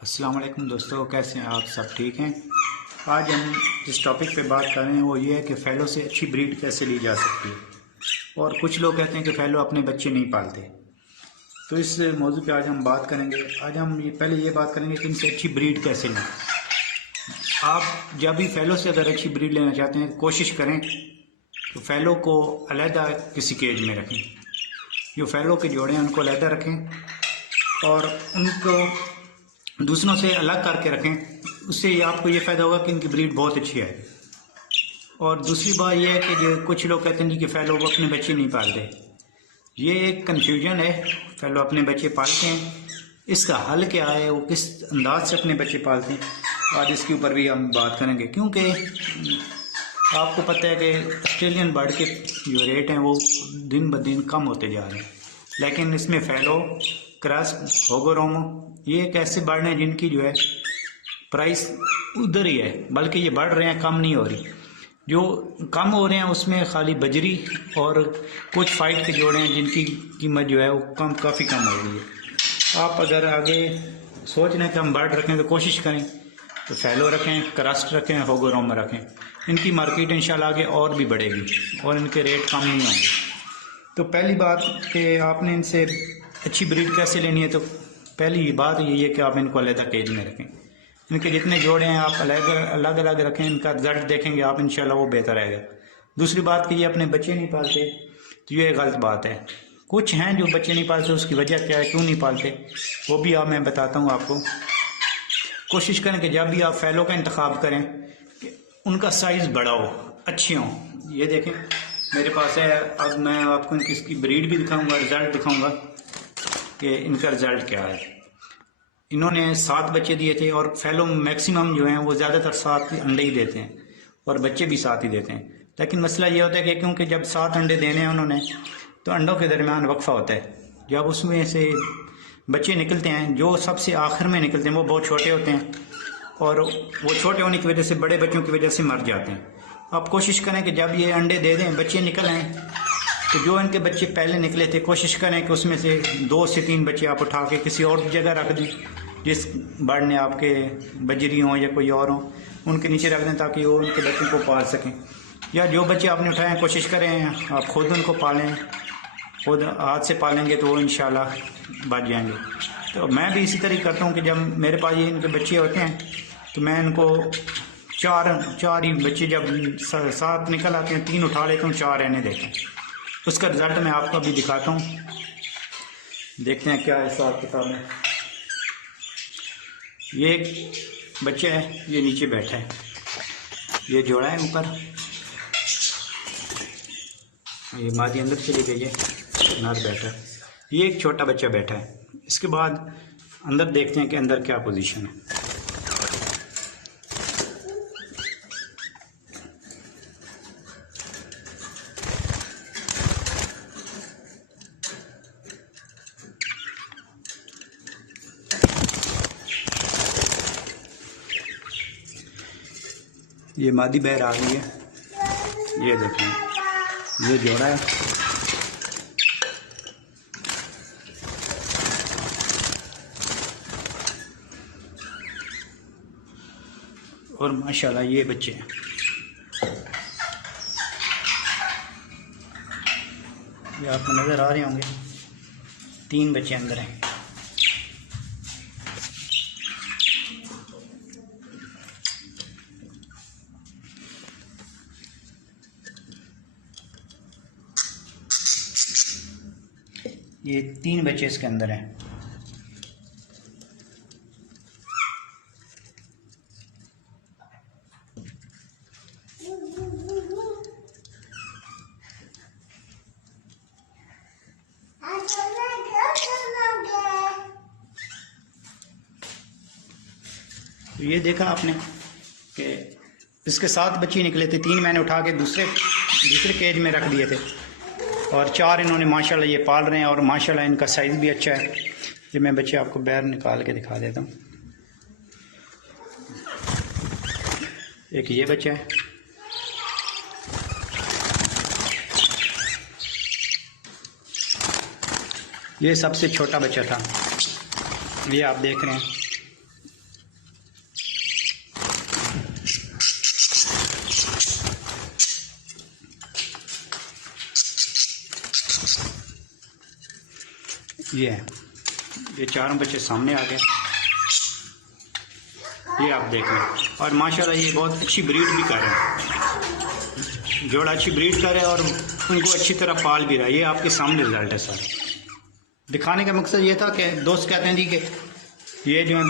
अस्सलाम वालेकुम दोस्तों, कैसे हैं आप? सब ठीक हैं। आज हम जिस टॉपिक पे बात कर रहे हैं वो ये है कि फ़ैलो से अच्छी ब्रीड कैसे ली जा सकती है। और कुछ लोग कहते हैं कि फ़ैलो अपने बच्चे नहीं पालते। तो इस मौजू पे आज हम बात करेंगे। आज हम पहले ये बात करेंगे कि इनसे अच्छी ब्रीड कैसे लें। आप जब भी फ़ैलो से अगर अच्छी ब्रीड लेना चाहते हैं, कोशिश करें तो फ़ैलो को अलहदा किसी केज में रखें। जो फ़ैलो के जोड़े हैं उनको अलहदा रखें और उनको दूसरों से अलग करके रखें। उससे आपको ये फ़ायदा होगा कि इनकी ब्रीड बहुत अच्छी है। और दूसरी बात यह है कि जो कुछ लोग कहते हैं जी कि फ़ैलो वो अपने बच्चे नहीं पालते। ये एक कन्फ्यूजन है। फ़ैलो अपने बच्चे पालते हैं, इसका हल क्या है, वो किस अंदाज से अपने बच्चे पालते हैं, आज इसके ऊपर भी हम बात करेंगे। क्योंकि आपको पता है कि ऑस्ट्रेलियन बर्ड के जो रेट हैं वो दिन ब दिन कम होते जा रहे हैं। लेकिन इसमें फ़ैलो, क्रस, होगोरोमो ये एक ऐसे बर्ड हैं जिनकी जो है प्राइस उधर ही है, बल्कि ये बढ़ रहे हैं, कम नहीं हो रही। जो कम हो रहे हैं उसमें खाली बजरी और कुछ फाइट के जोड़े हैं जिनकी कीमत जो है वो काफ़ी कम हो रही है। आप अगर आगे सोच रहे हैं कि हम बर्ड रखें तो कोशिश करें तो फ़ैलो रखें, क्रस्ट रखें, होगोरोमो रखें। इनकी मार्केट इंशाल्लाह आगे और भी बढ़ेगी और इनके रेट कम नहीं होंगे। तो पहली बात कि आपने इनसे अच्छी ब्रीड कैसे लेनी है, तो पहली बात यही है कि आप इनको अलग केज में रखें। इनके जितने जोड़े हैं आप अलग अलग रखें, इनका रिजल्ट देखेंगे आप इंशाल्लाह वो बेहतर रहेगा। दूसरी बात कि ये अपने बच्चे नहीं पालते, तो ये गलत बात है। कुछ हैं जो बच्चे नहीं पालते, उसकी वजह क्या है, क्यों नहीं पालते, वो भी मैं बताता हूँ आपको। कोशिश करें कि जब भी आप फ़ैलो का इंतखाब करें कि उनका साइज़ बड़ा हो, अच्छे हों। ये देखें मेरे पास है, अब मैं आपको इसकी ब्रीड भी दिखाऊंगा, रिज़ल्ट दिखाऊंगा कि इनका रिज़ल्ट क्या है। इन्होंने 7 बच्चे दिए थे और फ़ैलो मैक्सिमम जो हैं वो ज़्यादातर 7 अंडे ही देते हैं और बच्चे भी 7 ही देते हैं। लेकिन मसला ये होता है कि क्योंकि जब 7 अंडे देने हैं उन्होंने, तो अंडों के दरमियान वक्फा होता है। जब उसमें से बच्चे निकलते हैं, जो सबसे आखिर में निकलते हैं वो बहुत छोटे होते हैं और वो छोटे होने की वजह से बड़े बच्चों की वजह से मर जाते हैं। आप कोशिश करें कि जब ये अंडे दे दें, बच्चे निकल आएँ, तो जो इनके बच्चे पहले निकले थे कोशिश करें कि उसमें से 2 से 3 बच्चे आप उठा के किसी और जगह रख दें जिस बर्ड ने आपके बजरी हों या कोई और हों, उनके नीचे रख दें ताकि वो उनके बच्चों को पाल सकें। या जो बच्चे आपने उठाए कोशिश करें आप खुद उनको पालें, खुद हाथ से पालेंगे तो वो इंशाल्लाह बच जाएंगे। तो मैं भी इसी तरह करता हूँ कि जब मेरे पास ये इनके बच्चे होते हैं तो मैं इनको चार ही बच्चे जब 7 निकल आते हैं, 3 उठा लेता हूँ, 4 रहने देता हूँ। उसका रिज़ल्ट मैं आपको अभी दिखाता हूँ, देखते हैं क्या हिसाब किताब है। ये एक बच्चा है, ये नीचे बैठा है, ये जोड़ा है ऊपर, ये मादी अंदर चली गई है, नर बैठा है, ये एक छोटा बच्चा बैठा है। इसके बाद अंदर देखते हैं कि अंदर क्या पोजीशन है। ये मादी बैर आ गई है, ये देखें, ये जोड़ा है। और माशाल्लाह ये बच्चे हैं, ये आपको नज़र आ रहे होंगे, 3 बच्चे अंदर हैं। ये 3 बच्चे इसके अंदर हैं। तो ये देखा आपने कि इसके 7 बच्चे निकले थे, 3 मैंने उठा के दूसरे केज में रख दिए थे और 4 इन्होंने माशाल्लाह ये पाल रहे हैं और माशाल्लाह इनका साइज़ भी अच्छा है। ये मैं बच्चे आपको बाहर निकाल के दिखा देता हूँ। एक ये बच्चा है, ये सबसे छोटा बच्चा था, ये आप देख रहे हैं। ये है, ये चारों बच्चे सामने आ गए, ये आप देखें। और माशाल्लाह ये बहुत अच्छी ब्रीड भी कर रहे हैं, जोड़ा अच्छी ब्रीड कर रहे हैं और उनको अच्छी तरह पाल भी रहा है। ये आपके सामने रिजल्ट है सर। दिखाने का मकसद ये था कि दोस्त कहते हैं जी कि ये जो है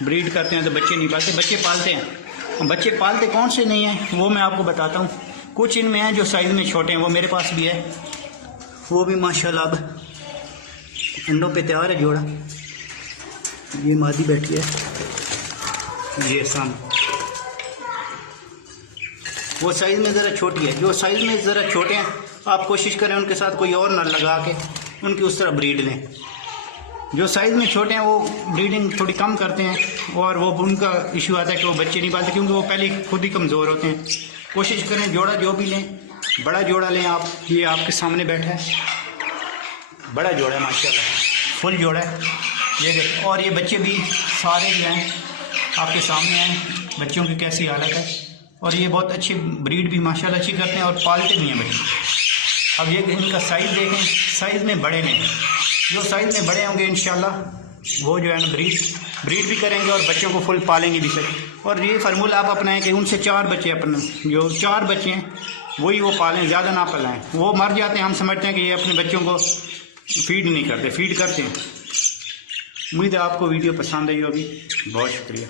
ब्रीड करते हैं तो बच्चे नहीं पालते, बच्चे पालते हैं। बच्चे पालते कौन से नहीं हैं वो मैं आपको बताता हूँ। कुछ इनमें हैं जो साइज़ में छोटे हैं, वो मेरे पास भी है, वो भी माशाल्लाह अब अंडों पे तैयार है जोड़ा। ये मादी बैठी है, ये सामने वो साइज़ में ज़रा छोटी है। जो साइज़ में ज़रा छोटे हैं आप कोशिश करें उनके साथ कोई और नर लगा के उनकी उस तरह ब्रीड लें। जो साइज़ में छोटे हैं वो ब्रीडिंग थोड़ी कम करते हैं और वो उनका इशू आता है कि वो बच्चे नहीं पालते, क्योंकि वो पहले खुद ही कमज़ोर होते हैं। कोशिश करें जोड़ा जो भी लें बड़ा जोड़ा लें आप। ये आपके सामने बैठा है, बड़ा जोड़ा है माशाल्लाह, फुल जोड़ा है ये देख। और ये बच्चे भी सारे जो हैं आपके सामने हैं, बच्चों की कैसी हालत है। और ये बहुत अच्छी ब्रीड भी माशाल्लाह अच्छी करते हैं और पालते भी हैं बच्चे। अब ये इनका साइज़ देखें, साइज़ में बड़े हैं, जो साइज़ में बड़े होंगे इंशाल्लाह वो जो है ना ब्रीड भी करेंगे और बच्चों को फुल पालेंगे भी सही। और ये फार्मूला आप अपनाएं कि उनसे 4 बच्चे अपने, जो 4 बच्चे हैं वही वो पालें, ज़्यादा ना पालें। वो मर जाते हैं, हम समझते हैं कि ये अपने बच्चों को फीड नहीं करते, फीड करते हैं। उम्मीद है आपको वीडियो पसंद आई होगी। बहुत शुक्रिया।